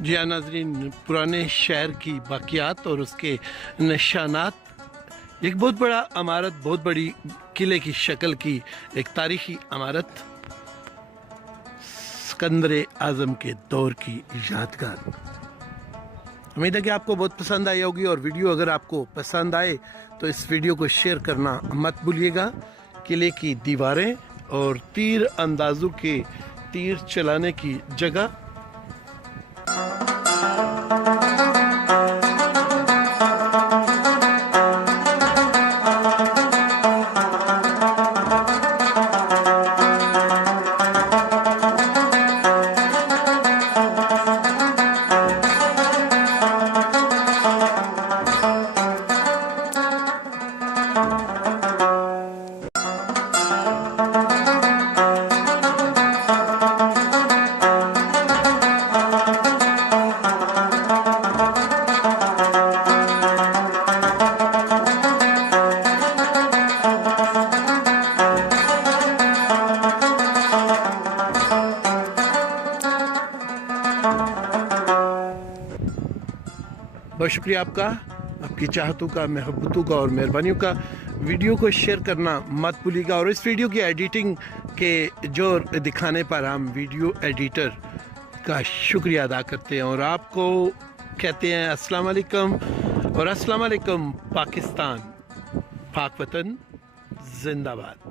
जी हाँ नाज़रीन, पुराने शहर की बाक़ियात और उसके निशानात। एक बहुत बड़ा इमारत, बहुत बड़ी किले की शक्ल की एक तारीख़ी इमारत, सिकंदर आज़म के दौर की यादगार। उम्मीद है कि आपको बहुत पसंद आई होगी, और वीडियो अगर आपको पसंद आए तो इस वीडियो को शेयर करना मत भूलिएगा। किले की दीवारें और तीर अंदाजों के तीर चलाने की जगह। बहुत शुक्रिया आपका, आपकी चाहतों का, महब्बतों का और मेहरबानियों का। वीडियो को शेयर करना मत भूलिएगा, और इस वीडियो की एडिटिंग के जो दिखाने पर हम वीडियो एडिटर का शुक्रिया अदा करते हैं और आपको कहते हैं अस्सलाम वालेकुम, और अस्सलाम वालेकुम पाकिस्तान, पाक वतन जिंदाबाद।